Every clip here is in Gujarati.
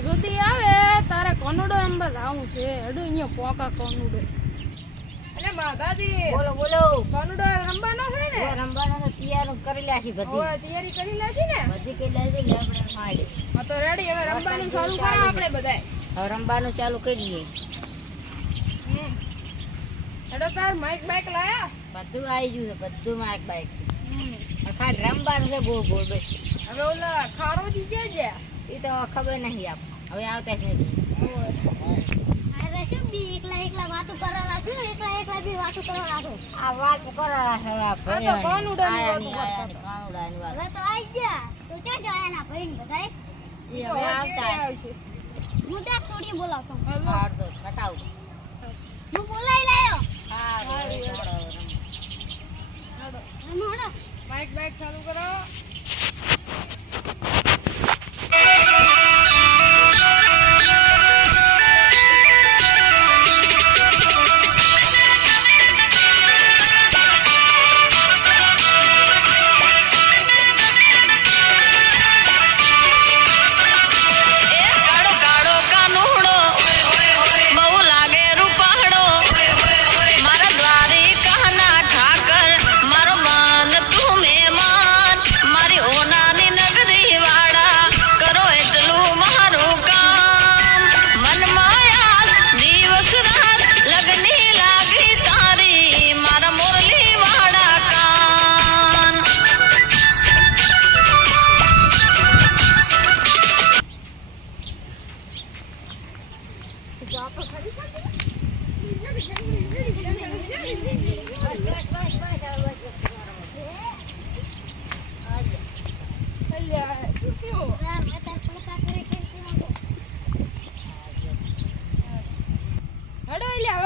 સુધી આવે તારે કોનુડો રમવા જાવું છે હડું અહીંયા પોકા કોનુડો એટલે માતાજી બોલો બોલો કોનુડો રમવાનો છે ને રમવાનો તો તૈયાર કરી લાશી બધી ઓય તૈયારી કરી લાશી ને બધી કરી લાશી લે આપણે માડી હા તો રેડી હવે રમવાનું ચાલુ કરો આપણે બધાય હવે રમવાનું ચાલુ કરીએ હેડો તાર માઈક બાઈક લાયા બધું આવી ગયું છે બધું માઈક બાઈક ખાલી રમવાનું છે ગોળ ગોળ બસ હવે ઓલા ખારો દીજે છે એ તો ખબર નહીં આપ હવે આવતા જ નહીં અરે શું બી એકલા વાતો કરાલા છું એકલા બી વાતો કરાલા છો આ વાત કરાલા છે આ આ તો કાનુડાની વાત કાનુડાની વાત હવે તો આઈ ગયા તો ક્યાં ગયા ના ભાઈ બધાય એ હવે આવતા હું તો થોડી બોલાવતો હાર તો કટાવ હું બોલાઈ લાયો હા રમોડો માઈક બાઈક ચાલુ કરો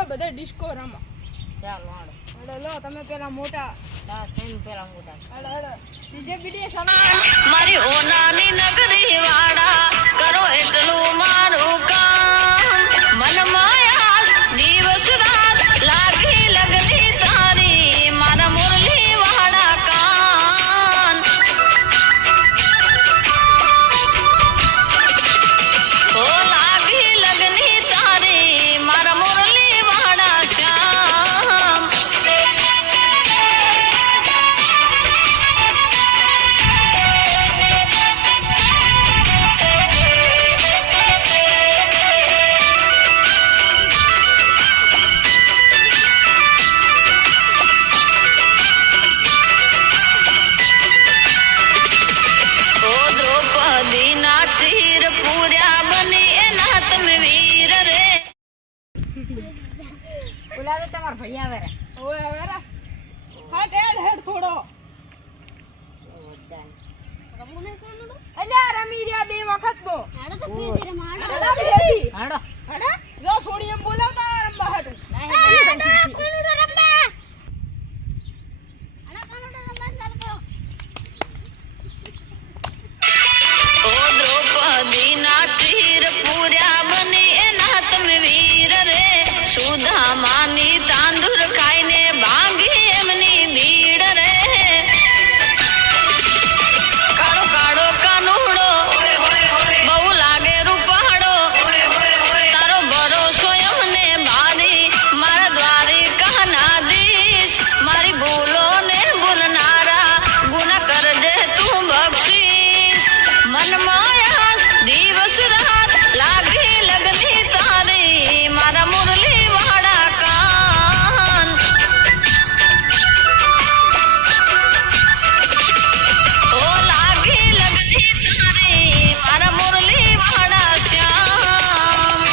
બધા ડિસ્કો રમો ચાલો હાડો હેડો લો તમે પેલા મોટા દા સેમ પેલા મોટા હેડો હેડો ડીજે બીજે મારી ઓનાની નગરી વાડા કરો એટલું મારું કામ મન માયા દિવસ રાત લાગી લગની તારી મારા મુરલી વાડા કાન ઓ લાગી લગની તારી મારા મુરલી વાડા શ્યામ ઓ દ્રૌપદી ના ચીર પૂર્યા બની એના તમે વીર રે બોલા તો તમાર ભાઈ આવે રે ઓય વેરા હટ હેડ થોડો રમુને કોનુડો અલ્યા રમી રહ્યા બે વખત તો હાડો તો ફેર ફેર માડો હાડો હેડો જો છોડી એમ બોલાવતા રમવા હાટુ કોનુડો રમવા હાડો કોનુડો રમવા ચાલુ કરો ઓ દ્રૌપદી ના ચીર પૂર્યા બની એના તમે વીર રે સુદામાની તાંદુર ખાઈને ભાંગી એમની ભીડ રે કાળો કાળો કાનુડો બહુ લાગે રૂપાડો તારો ભરોસો એમને ભારી મારા દ્વારી કહના દીશ મારી ભૂલો ને ભૂલનારા ગુના કરજે તું બક્ષીશ મન માયા દિવસ રાત લાગી લગની તારી મારા મુરલી વાડા કાન ઓ લાગી લગની તારી મારા મુરલી વાડા શ્યામ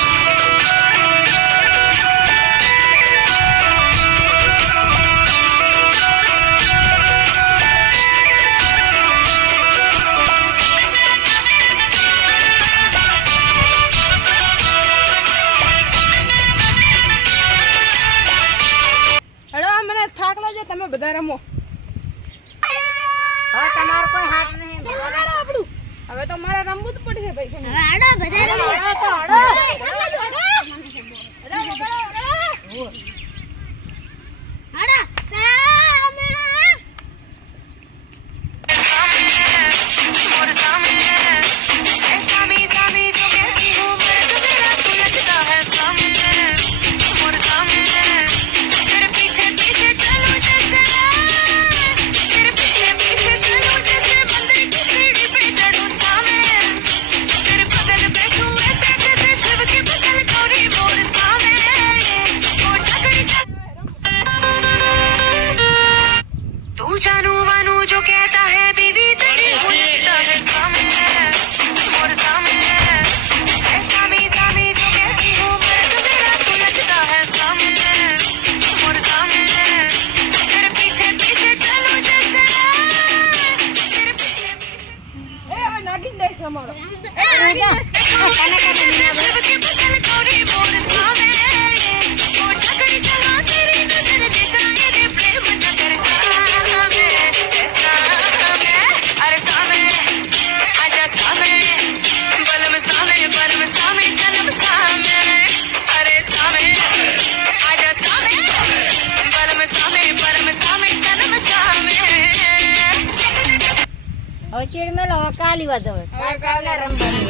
હેડો આ મને થાક લાગ્યો તમે બધા રમો હવે તમારો કોઈ હાથ નહીં લગાડો આપણું હવે તો મારે રમવું જ પડશે ભાઈ હવે હાડો બધા રમો હાડો સામે और सामने ऐसा भी जो कहती રમાડો. હવે ચીડ મેલો, હવે કાલી વાત હવે હવે કાલે રમવાનું